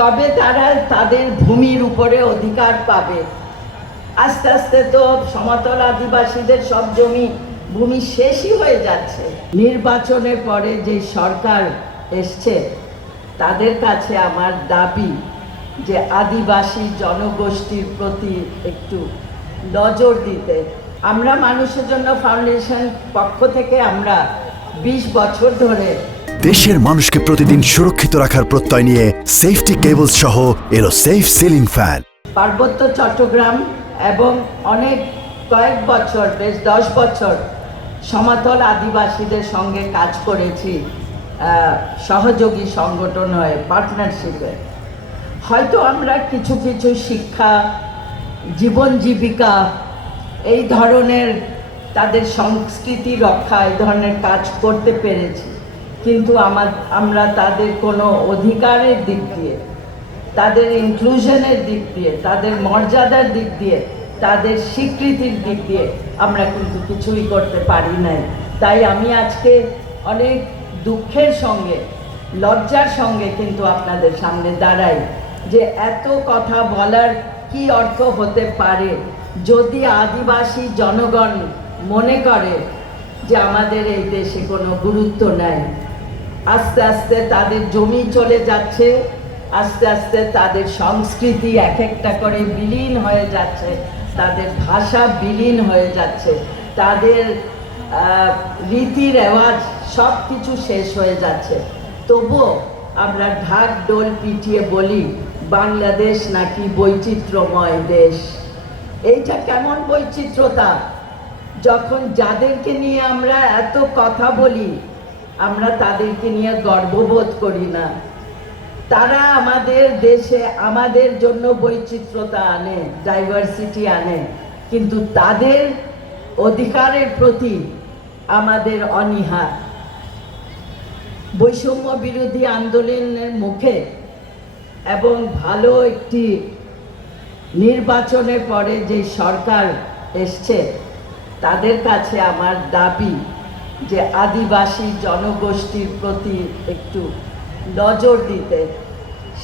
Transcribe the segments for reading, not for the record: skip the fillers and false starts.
কবে তারা তাদের ভূমির উপরে অধিকার পাবে? আস্তে আস্তে তো সমতল আদিবাসীদের সব ভূমি শেষই হয়ে যাচ্ছে। নির্বাচনের পরে যে সরকার এসছে তাদের কাছে আমার দাবি যে আদিবাসী জনগোষ্ঠীর প্রতি একটু নজর দিতে। আমরা মানুষের জন্য ফাউন্ডেশন পক্ষ থেকে আমরা 20 বছর ধরে দেশের মানুষকে প্রতিদিন সুরক্ষিত রাখার প্রত্যয় নিয়ে সেফটি কেবল সহ এলো সেফ সিলিং ফ্যান। পার্বত্য চট্টগ্রাম এবং কয়েক বছর, বেশ 10 বছর সমতল আদিবাসীদের সঙ্গে কাজ করেছি সহযোগী সংগঠন হয়ে, পার্টনারশিপে। হয়তো আমরা কিছু কিছু শিক্ষা, জীবন জীবিকা, এই ধরনের তাদের সংস্কৃতি রক্ষা, এই ধরনের কাজ করতে পেরেছি, কিন্তু আমরা তাদের কোনো অধিকারের দিক দিয়ে, তাদের ইনক্লুশনের দিক দিয়ে, তাদের মর্যাদার দিক দিয়ে, তাদের স্বীকৃতির দিক দিয়ে আমরা কিন্তু কিছুই করতে পারি নাই। তাই আমি আজকে অনেক দুঃখের সঙ্গে, লজ্জার সঙ্গে কিন্তু আপনাদের সামনে দাঁড়াই যে এত কথা বলার কি অর্থ হতে পারে যদি আদিবাসী জনগণ মনে করে যে আমাদের এই দেশে কোনো গুরুত্ব নাই। আস্তে আস্তে তাদের জমি চলে যাচ্ছে, আস্তে আস্তে তাদের সংস্কৃতি এক একটা করে বিলীন হয়ে যাচ্ছে, তাদের ভাষা বিলীন হয়ে যাচ্ছে, তাদের রীতি রেওয়াজ সব কিছু শেষ হয়ে যাচ্ছে। তবুও আমরা ঢাক ঢোল পিটিয়ে বলি বাংলাদেশ নাকি বৈচিত্র্যময় দেশ। এইটা কেমন বৈচিত্র্যতা, যখন যাদেরকে নিয়ে আমরা এত কথা বলি আমরা তাদেরকে নিয়ে গর্ববোধ করি না। তারা আমাদের দেশে আমাদের জন্য বৈচিত্র্যতা আনে, ডাইভার্সিটি আনে, কিন্তু তাদের অধিকারের প্রতি আমাদের অনীহা। বৈষম্য বিরোধী আন্দোলনের মুখে এবং ভালো একটি নির্বাচনের পরে যে সরকার এসছে তাদের কাছে আমার দাবি যে আদিবাসী জনগোষ্ঠীর প্রতি একটু নজর দিতে,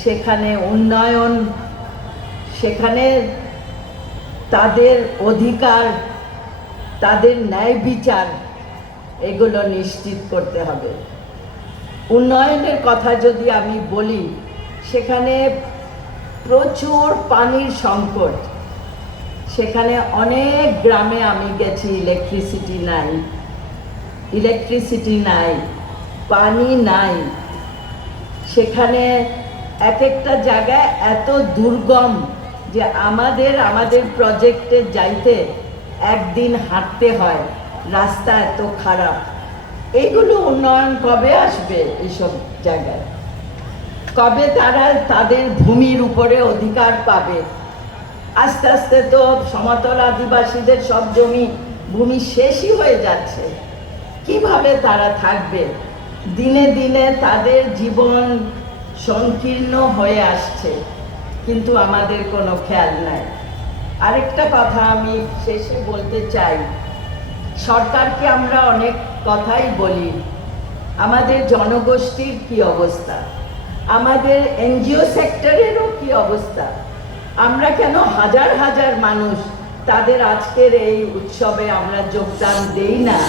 সেখানে উন্নয়ন, সেখানে তাদের অধিকার, তাদের ন্যায় বিচার, এগুলো নিশ্চিত করতে হবে। উন্নয়নের কথা যদি আমি বলি, সেখানে প্রচুর পানির সংকট, সেখানে অনেক গ্রামে আমি গেছি, ইলেকট্রিসিটি নাই, পানি নাই, সেখানে এক একটা জায়গায় এত দুর্গম যে আমাদের প্রজেক্টে যাইতে একদিন হাঁটতে হয়, রাস্তা এত খারাপ। এইগুলো উন্নয়ন কবে আসবে? এইসব জায়গায় কবে তারা তাদের ভূমির উপরে অধিকার পাবে? আস্তে আস্তে তো সমতল আদিবাসীদের সব ভূমি শেষই হয়ে যাচ্ছে। কিভাবে তারা থাকবে? দিনে দিনে তাদের জীবন সংকীর্ণ হয়ে আসছে, কিন্তু আমাদের কোনো খেয়াল নাই। আরেকটা কথা আমি শেষে বলতে চাই, সরকারকে আমরা অনেক কথাই বলি, আমাদের জনগোষ্ঠীর কি অবস্থা, আমাদের এনজিও সেক্টরেরও কি অবস্থা, আমরা কেন হাজার হাজার মানুষ তাদের আজকের এই উৎসবে আমরা যোগদান দেই না?